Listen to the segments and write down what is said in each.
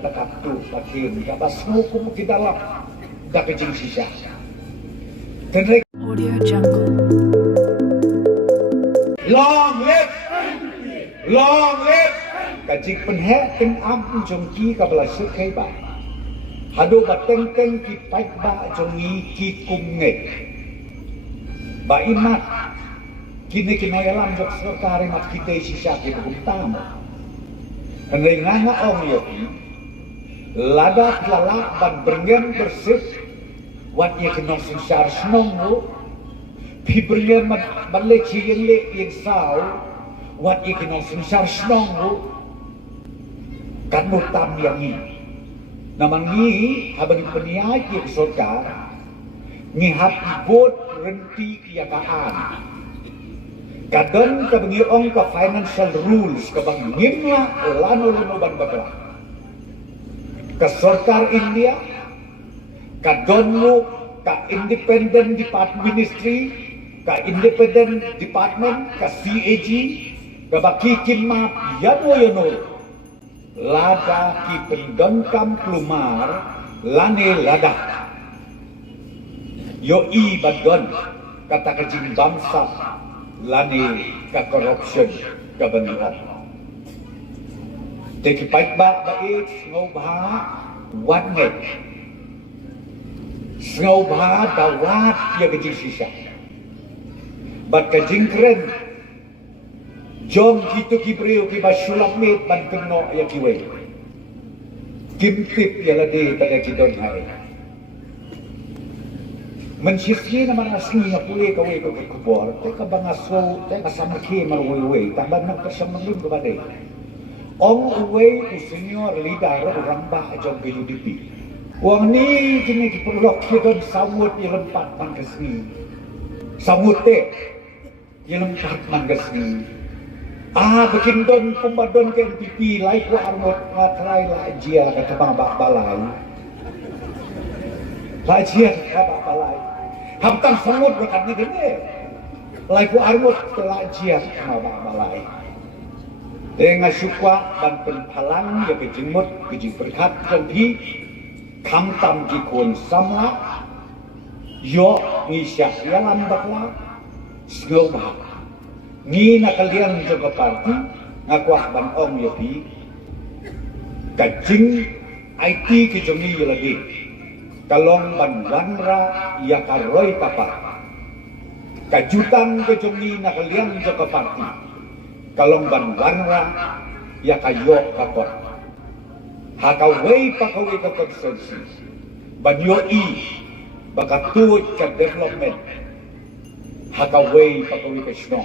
kata tu pakin kabas hukum kita dalam dak kejing sisa. Dan Audio Jungle. long live kajik penhek teng am jongki kabla sukai ba hado bateng teng ki paik ba jongi ki kumnge ba imat kini alam jok serkare mat kita sisa ki butam henry nganga ong yoki lada lalak ban berngen bersih wat ye kenong sensar snongo pi berngen ban le chiyeng le yang sao wat ye kenong sensar snongo kan mutam yang ini naman ni habang peniai ki sorkar ngihap ibot renti kiyakaan kadon kabangi ong ka financial rules kabang ngimla lano ban bakla ka sorkar India kadon mo ka independent department ministry ka independent department ka CAG kabaki kinmap yano lada ki pendongkam plumar lane lada yo i badon kata kajing bangsa lane ka corruption ka bangiran teki paik ba baik ngau bha wat ngai ngau bha dawat ya kajing sisa bat kajing keren jom kita kibreo ki basulam mit ban keno ya kiwe kimtip ya lade pada kidon hai mensisni nama asli ngapule kawe ko kubor te ka bangaso te ka samaki marwe tambah nak persamanun kepada ong uwe senior leader orang ba jom UDP wang ni kini kiperlok kidon samut yang lempat mangkasni samut te yang lempat mangkasni bikin don pembadon ke NPP lai ku armot ngatrai la jia kata bang bak balai la jia kata bak balai hamtang semut berkat ni gini lai ku armot la jia kata bak balai dengan syukwa ban penpalang ya kejimut kejing berkat janti kamtam ki kun samla yo ngisyak yalan bakla sloba ni nak kalian jaga parti ngakuah ban ong yopi kajing IT ke jongi lagi kalong ban wanra ya karoi tapa kajutan ke jongi nak kalian jaga parti kalong ban wanra ya kayo kapot hakawai pakawai ke konsensi ban yoi bakatut ke development hakawai pakawai ke snong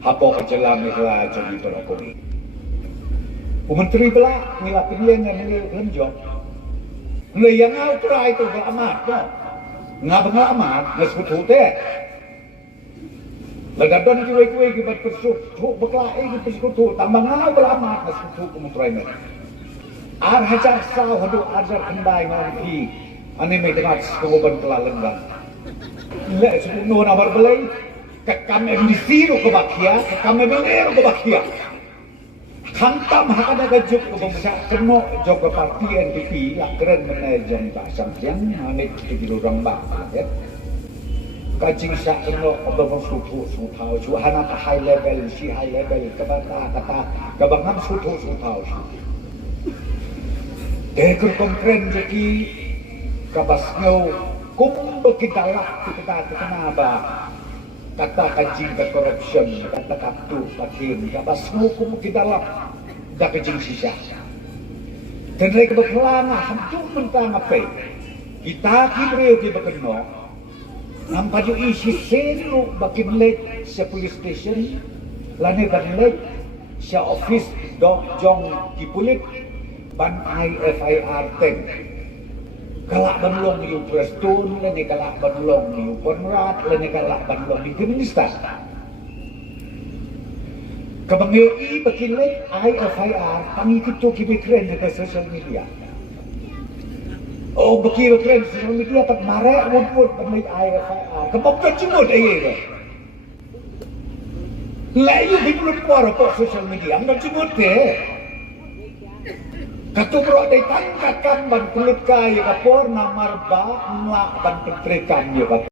hapo kajalam ikla jadi berakoi. Menteri pula ngilapin dia ngambil lenjok. Ngelai yang au try tu beramat, no. Ngabang amat, ngesebut hote. Lagadon kiwe kibat persuk, tu beklai persuk tu tambang au beramat ngesebut kementeri ni. Ar hajar sah hadu ajar kendai ngompi. Ani mai dengar sekoban kelalenggan. Le sebut no nabar belai. Kami mendisiru kebakia, kami beliru kebakia. Kantam hakada gajuk ke bangsa keno jog parti NPP lah keren menajem tak sampiang manik di lurang ba ya. Kajing sak keno obang sutu sutau cu hana ka high level kebata kata kabangam sutu sutau. Dekor konkren jadi kabasno kum bekitalah kita kenapa kata kajing ke corruption, kata kaptu, pakin, kabas hukum kita dalam dak kajing sisa. Dan mereka berkelana, hampir mentang apa? Kita kibreo di bekeno, nampak jo isi selu bakin lek se police station, lane ban lek se office dok jong kipulit ban IFIR 10. Kalak banlong ni Preston, lani kalak banlong ni Konrad, lani kalak banlong ni Keministan. Kabang yoi bakilit IFIR, pangikit to kibitren di social media. Oh, bakitren di social media, pat mare, wud bakilit IFIR. Kabang kacimod ayah. Layu di mulut po social media, ang kacimod eh. Katumro day tangkakan ban kulit kaya kapor namar ba nla ban pentrikan ya